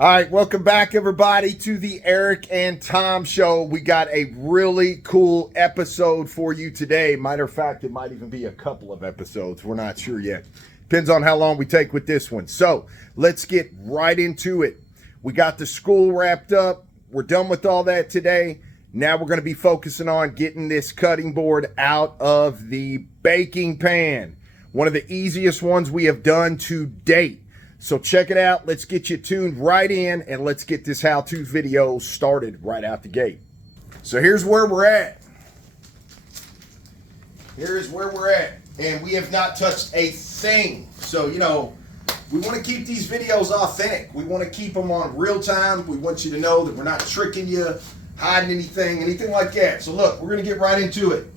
All right, welcome back, everybody, to the Eric and Tom Show. We got a really cool episode for you today. Matter of fact, it might even be a couple of episodes. We're not sure yet. Depends on how long we take with this one. So let's get right into it. We got the school wrapped up. We're done with all that today. Now we're going to be focusing on getting this cutting board out of the baking pan. One of the easiest ones we have done to date. So check it out. Let's get you tuned right in and let's get this how-to video started right out the gate. So here's where we're at. Here's where we're at. And we have not touched a thing. So, you know, we want to keep these videos authentic. We want to keep them on real time. We want you to know that we're not tricking you, hiding anything like that. So look, we're going to get right into it.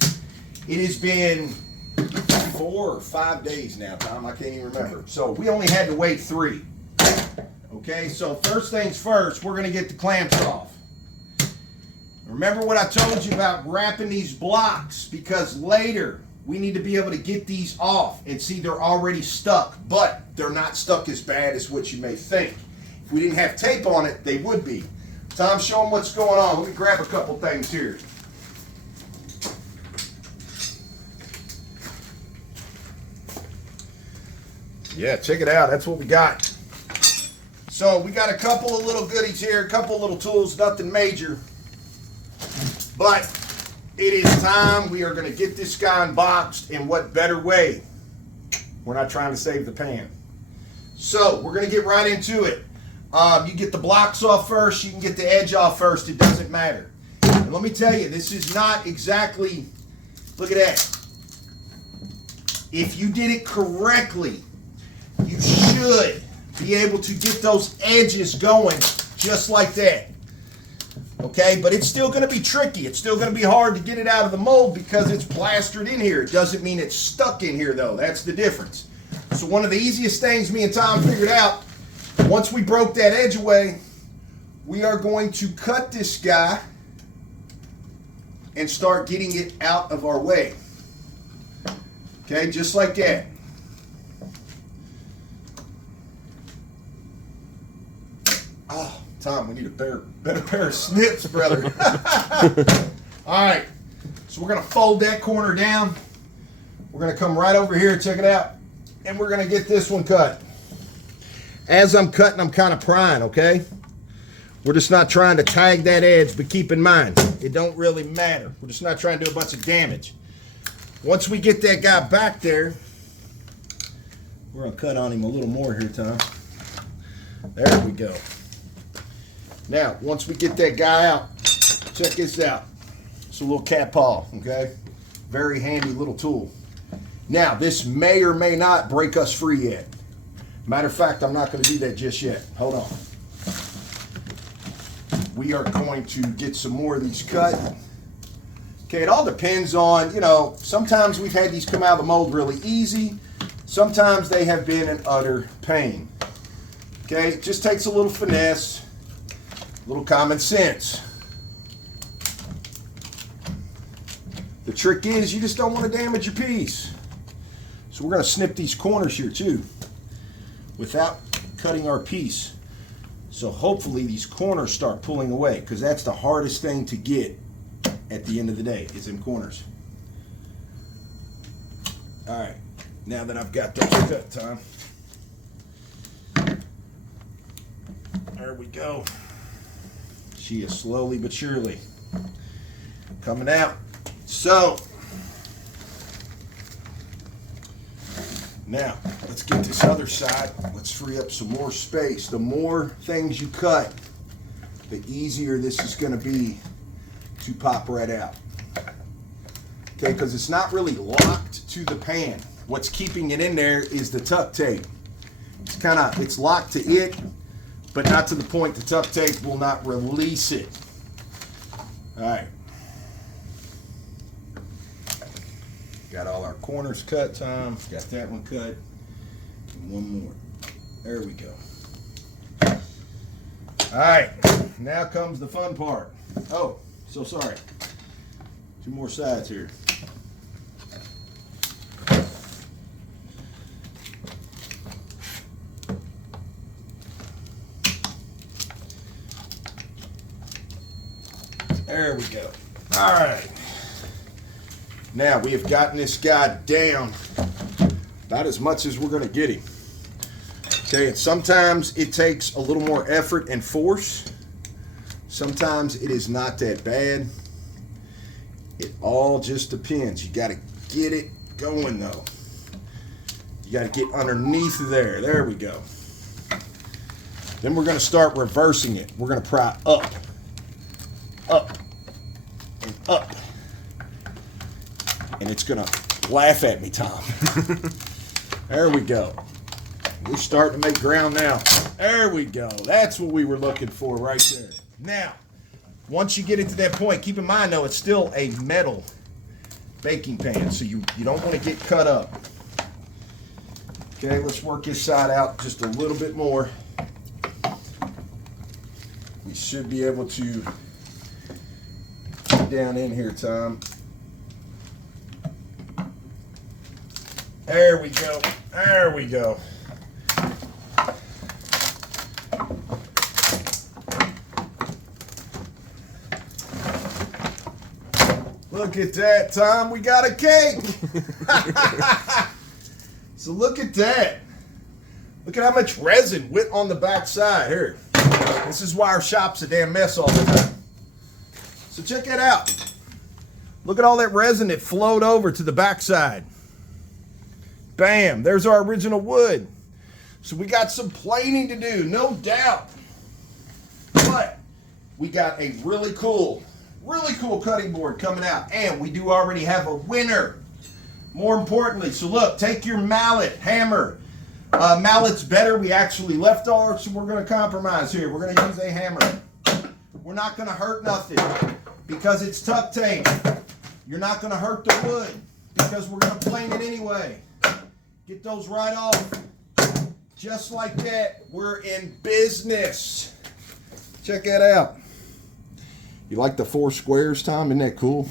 It has been 4 or 5 days now, Tom. I can't even remember. So we only had to wait 3. Okay, so first things first, we're going to get the clamps off. Remember what I told you about wrapping these blocks, because later we need to be able to get these off and see they're already stuck, but they're not stuck as bad as what you may think. If we didn't have tape on it, they would be. Tom, show them what's going on. Let me grab a couple things here. Yeah, check it out. That's what we got. So we got a couple of little goodies here, a couple of little tools, nothing major. But it is time. We are going to get this guy unboxed. In what better way? We're not trying to save the pan. So we're going to get right into it. You get the blocks off first. You can get the edge off first. It doesn't matter. And let me tell you, this is not exactly, look at that. If you did it correctly, you should be able to get those edges going just like that. Okay, but it's still going to be tricky. It's still going to be hard to get it out of the mold because it's plastered in here. It doesn't mean it's stuck in here, though. That's the difference. So one of the easiest things me and Tom figured out, once we broke that edge away, we are going to cut this guy and start getting it out of our way. Okay, just like that. Oh, Tom, we need a better pair of snips, brother. All right, so we're going to fold that corner down. We're going to come right over here, check it out, and we're going to get this one cut. As I'm cutting, I'm kind of prying, okay? We're just not trying to tag that edge, but keep in mind, it don't really matter. We're just not trying to do a bunch of damage. Once we get that guy back there, we're going to cut on him a little more here, Tom. There we go. Now, once we get that guy out, check this out. It's a little cat paw, okay? Very handy little tool. Now, this may or may not break us free yet. Matter of fact, I'm not going to do that just yet. Hold on. We are going to get some more of these cut. Okay, it all depends on, you know, sometimes we've had these come out of the mold really easy. Sometimes they have been an utter pain. Okay, it just takes a little finesse. A little common sense. The trick is you just don't want to damage your piece. So we're going to snip these corners here too without cutting our piece. So hopefully these corners start pulling away, because that's the hardest thing to get at the end of the day is in corners. All right, now that I've got those cut, Tom. There we go. She is slowly but surely coming out. So, now let's get this other side. Let's free up some more space. The more things you cut, the easier this is going to be to pop right out. Okay, because it's not really locked to the pan. What's keeping it in there is the tuck tape. It's locked to it, but not to the point the tuck tape will not release it. All right. Got all our corners cut, Tom. Got that one cut. And one more. There we go. All right. Now comes the fun part. Oh, so sorry. 2 more sides here. There we go. All right. Now we have gotten this guy down about as much as we're going to get him. Okay, and sometimes it takes a little more effort and force. Sometimes it is not that bad. It all just depends. You got to get it going though. You got to get underneath there. There we go. Then we're going to start reversing it. We're going to pry up, and up. And it's going to laugh at me, Tom. There we go. We're starting to make ground now. There we go. That's what we were looking for right there. Now, once you get it to that point, keep in mind, though, it's still a metal baking pan, so you don't want to get cut up. Okay, let's work this side out just a little bit more. We should be able to get down in here, Tom. There we go. There we go. Look at that, Tom. We got a cake. So look at that. Look at how much resin went on the back side here. This is why our shop's a damn mess all the time. So check that out. Look at all that resin that flowed over to the back side. Bam, there's our original wood. So we got some planing to do, no doubt. But we got a really cool cutting board coming out. And we do already have a winner. More importantly, so look, take your mallet, hammer. Mallet's better. We actually left ours, so we're going to compromise here. We're going to use a hammer. We're not going to hurt nothing because it's tuck tape. You're not going to hurt the wood because we're going to plane it anyway. Get those right off. Just like that, we're in business. Check that out. You like the 4 squares, Tom? Isn't that cool?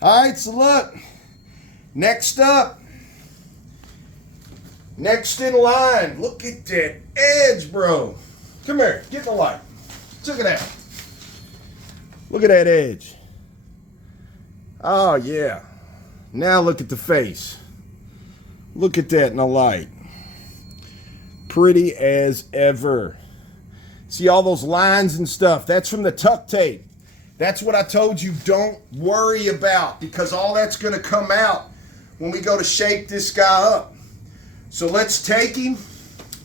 All right, so look. Next up. Next in line. Look at that edge, bro. Come here. Get in the light. Check it out. Look at that edge. Oh, yeah. Now look at the face. Look at that in the light. Pretty as ever. See all those lines and stuff? That's from the tuck tape. That's what I told you don't worry about because all that's going to come out when we go to shape this guy up. So let's take him.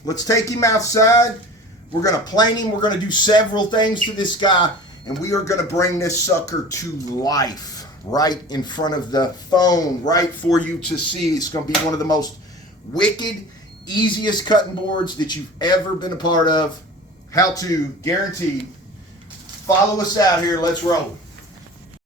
Let's take him outside. We're going to plane him. We're going to do several things to this guy. And we are going to bring this sucker to life. Right in front of the phone, right for you to see. It's going to be one of the most wicked, easiest cutting boards that you've ever been a part of. How to, guaranteed. Follow us out here. Let's roll.